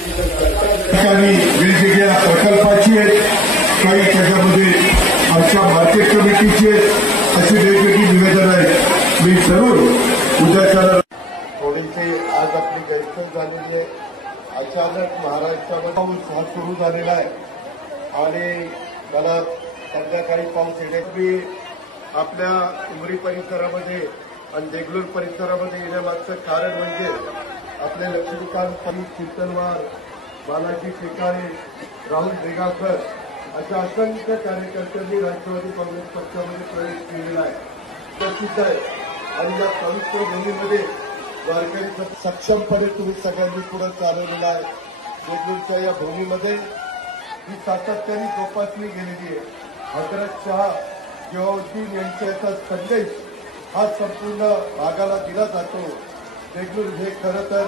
ठिकाणी वेगवेगळ्या प्रकल्पाची आहेत, काही त्याच्यामध्ये आमच्या मार्केट कमिटीची आहेत, अशी वेगवेगळी निवेदन आहेत. मी जरूर उद्याच्या थोडीशी आज आपली गैरसोय झालेली आहे. अचानक महाराष्ट्रामध्ये पाऊस हा सुरू झालेला आहे आणि मला संध्याकाळी पाऊस येण्यापूर्वी आपल्या उमरी परिसरामध्ये आणि देगलूर परिसरामध्ये येण्यामागचं कारण म्हणजे आपले लक्ष्मीकांत कीर्तनवार, बालाजी टेकाळे, राहुल देगावकर अशा असंख्य कार्यकर्त्यांनी राष्ट्रवादी काँग्रेस पक्षामध्ये प्रवेश केलेला आहे. प्रसिद्ध आहे आणि या पवित्र भूमीमध्ये वारकरी सक्षमपणे तुम्ही सगळ्यांनी पुढे चालवलेला आहे. देगलूरच्या या भूमीमध्ये ही सातत्याने जोपासली गेलेली आहे. हजरत शाह जियाउद्दीन यांचा संदेश हा संपूर्ण भागाला दिला जातो. देगलूर हे खरं तर